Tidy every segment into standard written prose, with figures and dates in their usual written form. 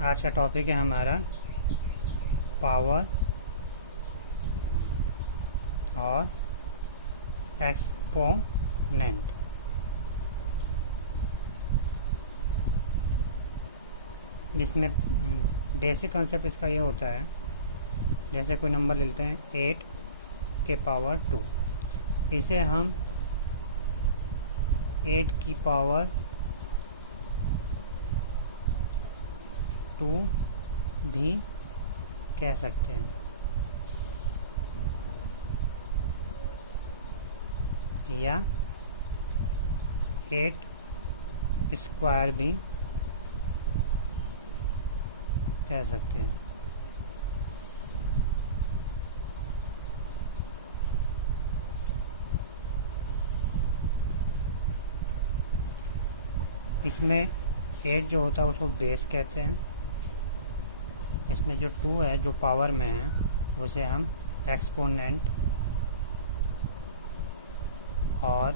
आज का टॉपिक है हमारा पावर और एक्सपोनेंट। इसमें बेसिक कंसेप्ट इसका ये होता है, जैसे कोई नंबर लेते हैं 8 के पावर 2, इसे हम 8 की पावर 2 भी कह सकते हैं, या 8 स्क्वायर भी कह सकते हैं। इसमें 8 जो होता है उसको बेस कहते हैं। इसमें जो 2 है जो पावर में है उसे हम एक्सपोनेंट और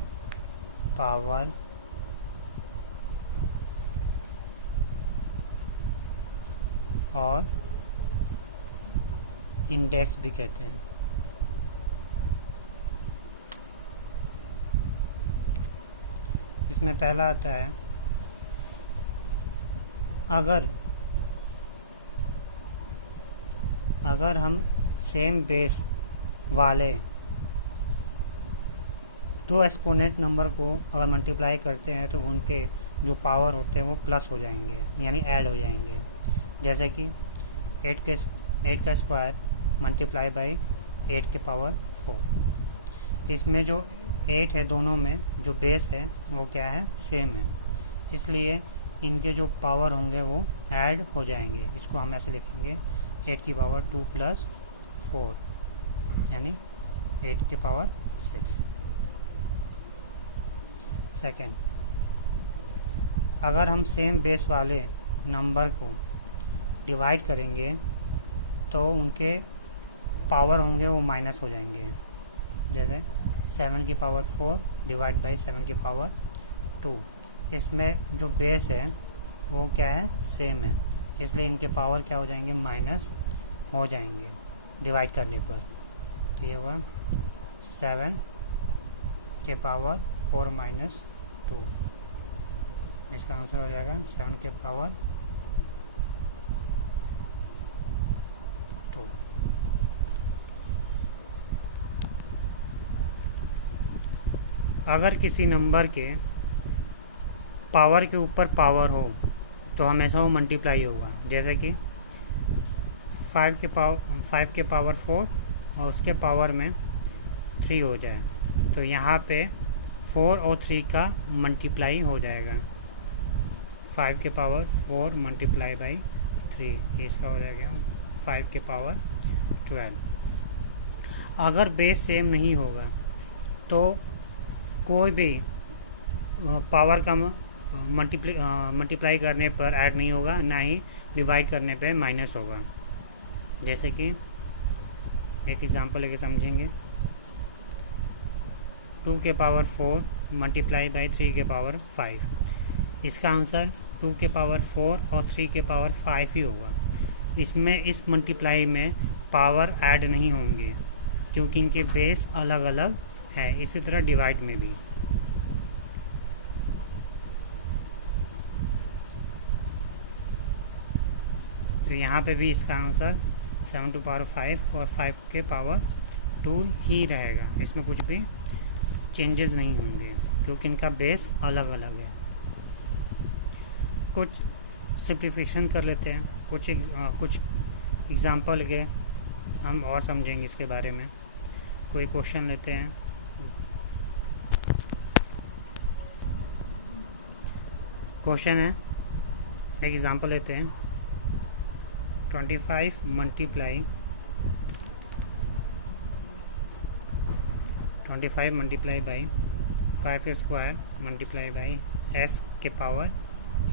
पावर और इंडेक्स भी कहते हैं। इसमें पहला आता है, अगर हम सेम बेस वाले दो एक्सपोनेंट नंबर को अगर मल्टीप्लाई करते हैं तो उनके जो पावर होते हैं वो प्लस हो जाएंगे, यानी ऐड हो जाएंगे। जैसे कि 8 का स्क्वायर मल्टीप्लाई बाई 8 के पावर 4। इसमें जो 8 है दोनों में जो बेस है वो क्या है, सेम है, इसलिए इनके जो पावर होंगे वो ऐड हो जाएंगे। इसको हम ऐसे लिखेंगे 8 की पावर 2 प्लस 4 यानी 8 की पावर 6। सेकेंड, अगर हम सेम बेस वाले नंबर को डिवाइड करेंगे तो उनके पावर होंगे वो माइनस हो जाएंगे। जैसे 7 की पावर 4 डिवाइड बाई 7 की पावर 2। इसमें जो बेस है वो क्या है, सेम है, इसलिए इनके पावर क्या हो जाएंगे, माइनस हो जाएंगे डिवाइड करने पर। तो ये हुआ 7 के पावर 4 माइनस 2। इसका आंसर हो जाएगा 7 के पावर 2। अगर किसी नंबर के पावर के ऊपर पावर हो तो हमेशा वो मल्टीप्लाई होगा। जैसे कि 5 के पावर 4 और उसके पावर में 3 हो जाए तो यहाँ पे 4 और 3 का मल्टीप्लाई हो जाएगा। 5 के पावर 4 मल्टीप्लाई बाई 3, इसका हो जाएगा 5 के पावर 12। अगर बेस सेम नहीं होगा तो कोई भी पावर का मल्टीप्लाई करने पर ऐड नहीं होगा, ना ही डिवाइड करने पे माइनस होगा। जैसे कि एक एग्जांपल लेके समझेंगे, 2 के पावर 4 मल्टीप्लाई बाई 3 के पावर 5। इसका आंसर 2 के पावर 4 और 3 के पावर 5 ही होगा। इसमें इस मल्टीप्लाई में पावर ऐड नहीं होंगे क्योंकि इनके बेस अलग अलग है। इसी तरह डिवाइड में भी। तो यहाँ पे भी इसका आंसर 7 टू पावर 5 और 5 के पावर 2 ही रहेगा। इसमें कुछ भी चेंजेस नहीं होंगे क्योंकि इनका बेस अलग अलग है। कुछ सिंप्लीफिकेशन कर लेते हैं, कुछ एग्जांपल के हम और समझेंगे इसके बारे में। कोई क्वेश्चन लेते हैं। क्वेश्चन है, एक एग्जांपल लेते हैं, 25 multiply by 5 square multiply by s के पावर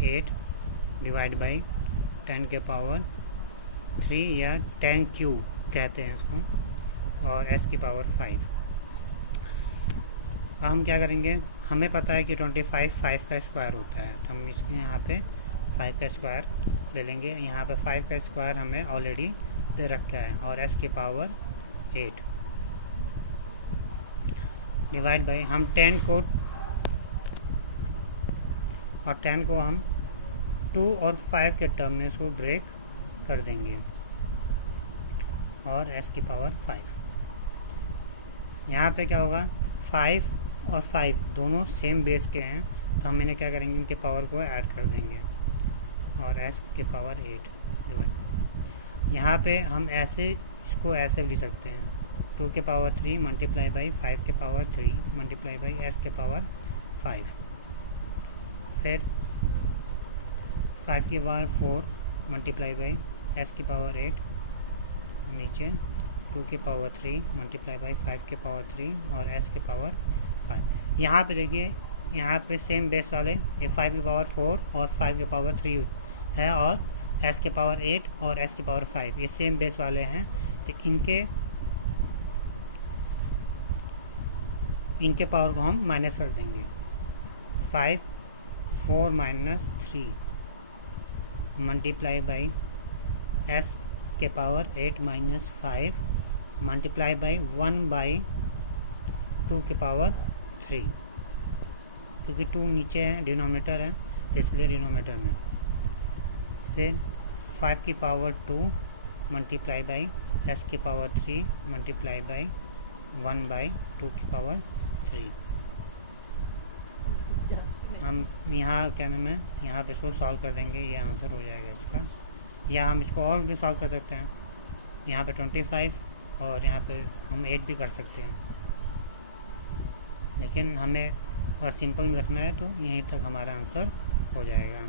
8 डिवाइड बाई 10 के पावर 3 या 10 क्यूब कहते हैं इसको, और s की पावर 5। अब हम क्या करेंगे, हमें पता है कि 25 5 का स्क्वायर होता है, तो हम इसके यहाँ पे 5 का स्क्वायर ले लेंगे। यहाँ पे 5 का स्क्वायर हमें ऑलरेडी दे रखा है और s की पावर 8 डिवाइड बाई हम 10 को हम 2 और 5 के टर्म में इसको ब्रेक कर देंगे और s की पावर 5। यहाँ पे क्या होगा, 5 और 5 दोनों सेम बेस के हैं तो हम इन्हें क्या करेंगे, इनके पावर को ऐड कर देंगे और s की पावर 8। यहाँ पे हम ऐसे इसको ऐसे भी सकते हैं, 2 के पावर 3 मल्टीप्लाई बाई 5 के पावर 3 मल्टीप्लाई बाई s के पावर 5, फिर 5 की पावर 4 मल्टीप्लाई बाई s की पावर 8, नीचे 2 की पावर 3 मल्टीप्लाई बाई 5 के पावर 3 और s के पावर 5। यहाँ पे देखिए, यहाँ पे सेम बेस वाले ये 5 की पावर 4 और 5 की पावर 3 है और s के पावर 8 और s की पावर 5 ये सेम बेस वाले हैं, तो इनके पावर को हम माइनस कर देंगे। 5 4 माइनस 3 मल्टीप्लाई बाई s के power 8 minus 5 multiply by 1 by 2 के पावर 3, क्योंकि 2 नीचे है डिनोमिनेटर है इसलिए डिनोमिनेटर में, फिर 5 की पावर 2 मल्टीप्लाई बाई s की पावर 3 मल्टीप्लाई बाई 1 बाई 2 की पावर 3। हम यहाँ क्या नाम है, यहाँ पे इसको सॉल्व कर देंगे, ये आंसर हो जाएगा इसका। या हम इसको और भी सॉल्व कर सकते हैं, यहाँ पे 25 और यहाँ पे हम 8 भी कर सकते हैं, लेकिन हमें और सिंपल में रखना है तो यहीं तक हमारा आंसर हो जाएगा।